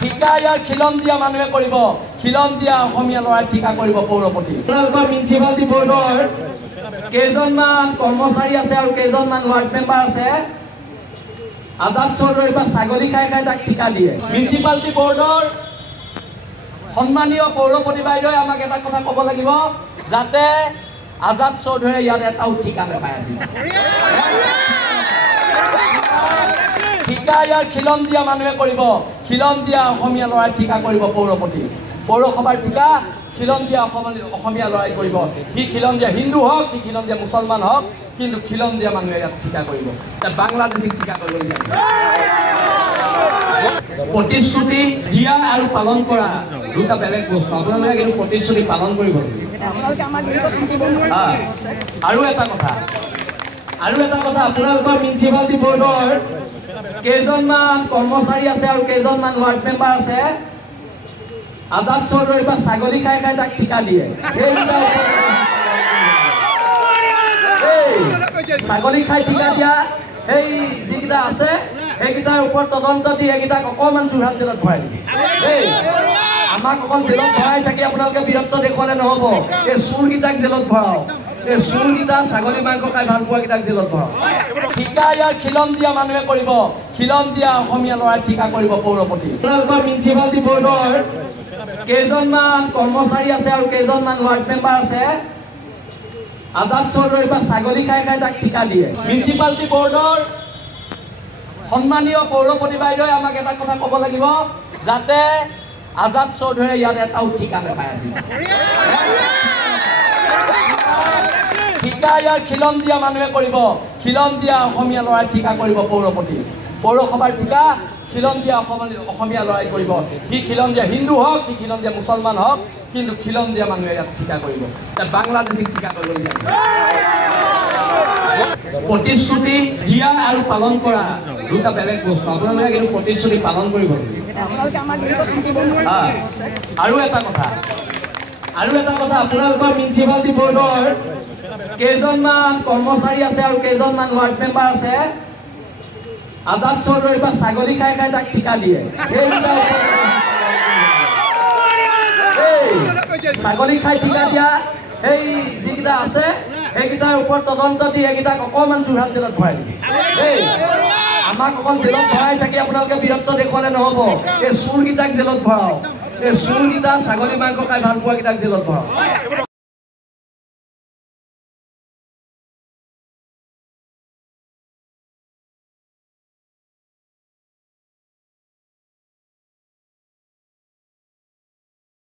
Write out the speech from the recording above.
ঠিকা ইয়াৰ খিলন দিয়া মানুহে কৰিব, খিলন দিয়া অসমীয়া ল'ৰাই ঠিকা কৰিব পৌৰপতি। আপোনালোকৰ মিউনিচিপালিটি বৰ্ডৰ কেইজনমান কৰ্মচাৰী আছে আৰু কেইজনমান ৱাৰ্ড মেম্বাৰ আছে, আজাদ চৌধুৰী বা ছাগলী খাই খাই তাক ঠিকা দিয়ে। মিউনিচিপালিটি বৰ্ডৰ সন্মানীয় পৌৰপতি বাইদেৱে আমাক এটা কথা ক'ব লাগিব, যাতে আজাদ চৌধুৰীয়ে ইয়াত এটাও ঠিকা নাপায়। আজি ঠিকা ইয়াৰ খিলন দিয়া মানুহে কৰিব, খিলন দিয়া অসমীয়া ল'ৰাই ঠিকা কৰিব পৌৰপতি। পৌৰসভাৰ ঠিকা খিলন দিয়া অসমীয়া ল'ৰাই কৰিব। সি খিলন দিয়া হিন্দু হওক, সি খিলন দিয়া মুছলমান হওক, কিন্তু খিলন দিয়া মানুহে ইয়াত ঠিকা কৰিব। বাংলাদেশীক ঠিকা কৰিব। প্ৰতিশ্ৰুতি দিয়া আৰু পালন কৰা দুটা বেলেগ বস্তু। আপোনালোকে কিন্তু প্ৰতিশ্ৰুতি পালন কৰিব লাগিব। আৰু এটা কথা আপোনালোকৰ মিউনিচিপালিটি বৰ্ডৰ কেইজনমান কৰ্মচাৰী আছে আৰু কেইজনমান ৱাৰ্ড মেম্বাৰ আছে, আজাদ চৌধুৰী বা ছাগলী খাই খাই তাক ঠিকা দিয়ে। ছাগলী খাই ঠিকা দিয়া সেই যিকেইটা আছে সেইকেইটাৰ ওপৰত তদন্ত দি সেইকেইটাক অকণমান যোৰহাট জেলত ভৰাই দিব। আমাক অকল জেলত ভৰাই থাকি আপোনালোকে বীৰত্ব দেখুৱালে নহ'ব। এই চোৰকেইটাক জেলত ভৰাওক, এই চোৰকেইটা ছাগলী মাংস খাই ভাল পোৱাকেইটাক জেলত ভৰাওক। ঠিকা ইয়াৰ খিলন দিয়া মানুহে কৰিব, খিলন দিয়া অসমীয়া ল'ৰাই ঠিকা কৰিব পৌৰপতি। আপোনালোকৰ মিউনিচিপালিটি বৰ্ডৰ কেইজনমান কৰ্মচাৰী আছে আৰু কেইজনমান ৱাৰ্ড মেম্বাৰ আছে, আজাদ চৌধুৰী বা ছাগলী খাই খাই তাক ঠিকা দিয়ে। মিউনিচিপালিটি বৰ্ডৰ সন্মানীয় পৌৰপতি বাইদেৱে আমাক এটা কথা ক'ব লাগিব, যাতে আজাদ চৌধুৰীয়ে ইয়াত এটাও ঠিকা নাপায়। আজি ঠিকা ইয়াৰ খিলন দিয়া মানুহে কৰিব, খিলন দিয়া অসমীয়া ল'ৰাই ঠিকা কৰিব পৌৰপতি। পৌৰসভাৰ ঠিকা খিলন দিয়া অসমীয়া ল'ৰাই কৰিব। সি খিলন দিয়া হিন্দু হওক, সি খিলন দিয়া মুছলমান হওক, কিন্তু খিলন দিয়া মানুহে ইয়াত ঠিকা কৰিব। বাংলাদেশীক ঠিকা কৰিব লাগিব। প্ৰতিশ্ৰুতি দিয়া আৰু পালন কৰা দুটা বেলেগ বস্তু। আপোনালোকে কিন্তু প্ৰতিশ্ৰুতি পালন কৰিব লাগিব। আৰু এটা কথা আপোনালোকৰ মিউনিচিপালিটি বৰ্ডৰ কেইজনমান কৰ্মচাৰী আছে আৰু কেইজনমান ৱাৰ্ড মেম্বাৰ আছে, আজাদ চৌধুৰী বা ছাগলী খাই খাই তাক ঠিকা দিয়ে। ছাগলী খাই ঠিকা দিয়া সেই যিকেইটা আছে সেইকেইটাৰ ওপৰত তদন্ত দি সেইকেইটাক অকণমান যোৰহাট জেলত ভৰাই দিব। আমাক অকল জেলত ভৰাই থাকি আপোনালোকে বীৰত্ব দেখুৱালে নহ'ব। এই চোৰকেইটাক জেলত ভৰাওক, এই চোৰকেইটা ছাগলী মাংস খাই ভাল পোৱাকেইটাক জেলত ভৰাওক।